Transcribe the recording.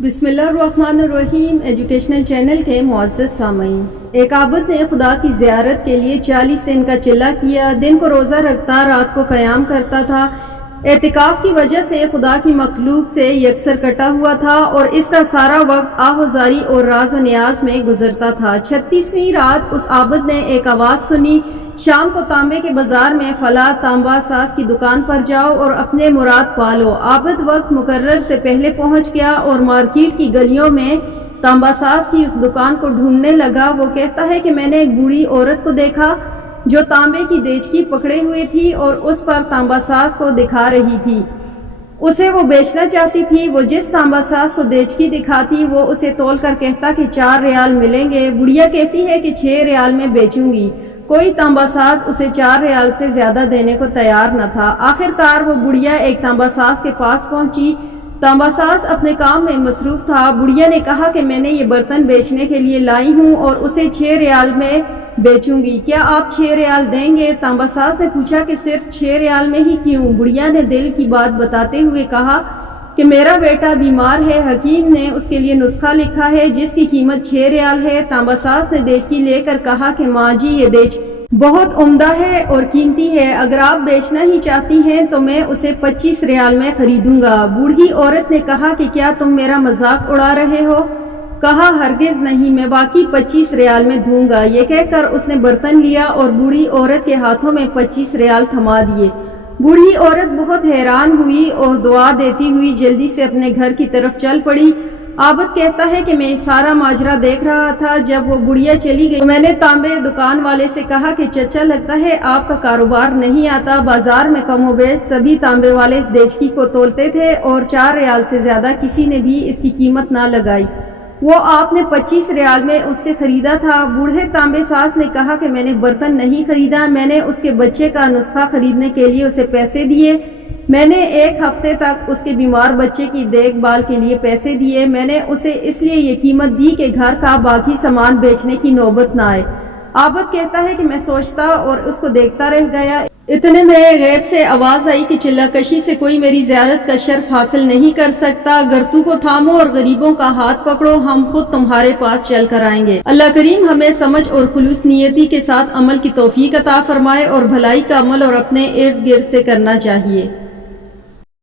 بسم اللہ الرحمن الرحیم ایجوکیشنل چینل کے معزز سامعین، ایک عابد نے خدا کی زیارت کے لیے 40 دن کا چلہ کیا، دن کو روزہ رکھتا، رات کو قیام کرتا تھا۔ اعتکاف کی وجہ سے خدا کی مخلوق سے یکسر کٹا ہوا تھا اور اس کا سارا وقت آہوزاری اور راز و نیاز میں گزرتا تھا۔ 36ویں رات اس عابد نے ایک آواز سنی، شام کو تانبے کے بازار میں فلاں تانبا ساز کی دکان پر جاؤ اور اپنے مراد پالو۔ عابد وقت مقرر سے پہلے پہنچ گیا اور مارکیٹ کی گلیوں میں تانبا ساز کی اس دکان کو ڈھونڈنے لگا۔ وہ کہتا ہے کہ میں نے ایک بوڑھی عورت کو دیکھا جو تانبے کی دیچکی پکڑے ہوئے تھی اور اس پر تانبا ساز کو دکھا رہی تھی۔ اسے وہ بیچنا چاہتی تھی۔ وہ جس تانبا ساز کو دیچکی دکھاتی وہ اسے تول کر کہتا کہ 4 ریال ملیں گے۔ بڑھیا کہتی ہے کہ 6 ریال میں بیچوں گی۔ کوئی تانبا ساز اسے 4 ریال سے زیادہ دینے کو تیار نہ تھا۔ آخر کار وہ بڑھیا ایک تانبا ساز کے پاس پہنچی۔ تانبا ساز اپنے کام میں مصروف تھا۔ بڑھیا نے کہا کہ میں نے یہ برتن بیچنے کے لیے لائی ہوں اور اسے 6 ریال میں بیچوں گی، کیا آپ 6 ریال دیں گے؟ تانبا ساز نے پوچھا کہ صرف 6 ریال میں ہی کیوں؟ بڑھیا نے دل کی بات بتاتے ہوئے کہا کہ میرا بیٹا بیمار ہے، حکیم نے اس کے لیے نسخہ لکھا ہے جس کی قیمت 6 ریال ہے۔ تانبا ساز نے دیچکی لے کر کہا کہ ماں جی یہ دیچکی بہت عمدہ ہے اور قیمتی ہے، اگر آپ بیچنا ہی چاہتی ہیں تو میں اسے 25 ریال میں خریدوں گا۔ بوڑھی عورت نے کہا کہ کیا تم میرا مذاق اڑا رہے ہو؟ کہا ہرگز نہیں، میں باقی 25 ریال میں دوں گا۔ یہ کہہ کر اس نے برتن لیا اور بوڑھی عورت کے ہاتھوں میں 25 ریال تھما دیے۔ بوڑھی عورت بہت حیران ہوئی اور دعا دیتی ہوئی جلدی سے اپنے گھر کی طرف چل پڑی۔ عابد کہتا ہے کہ میں سارا ماجرا دیکھ رہا تھا۔ جب وہ بڑھیا چلی گئی تو میں نے تانبے دکان والے سے کہا کہ چچا لگتا ہے آپ کا کاروبار نہیں آتا، بازار میں کم و بیش سبھی تانبے والے اس دیچکی کو تولتے تھے اور 4 ریال سے زیادہ کسی نے بھی اس کی قیمت نہ لگائی، وہ آپ نے 25 ریال میں اس سے خریدا تھا۔ بوڑھے تانبے ساز نے کہا کہ میں نے برتن نہیں خریدا، میں نے اس کے بچے کا نسخہ خریدنے کے لیے اسے پیسے دیے، میں نے 1 ہفتے تک اس کے بیمار بچے کی دیکھ بھال کے لیے پیسے دیے، میں نے اسے اس لیے یہ قیمت دی کہ گھر کا باقی سامان بیچنے کی نوبت نہ آئے۔ عابد کہتا ہے کہ میں سوچتا اور اس کو دیکھتا رہ گیا، اتنے میں غیب سے آواز آئی کہ چلہ کشی سے کوئی میری زیارت کا شرف حاصل نہیں کر سکتا، گرتو کو تھامو اور غریبوں کا ہاتھ پکڑو، ہم خود تمہارے پاس چل کر آئیں گے۔ اللہ کریم ہمیں سمجھ اور خلوص نیتی کے ساتھ عمل کی توفیق عطا فرمائے اور بھلائی کا عمل اور اپنے ارد گرد سے کرنا چاہیے۔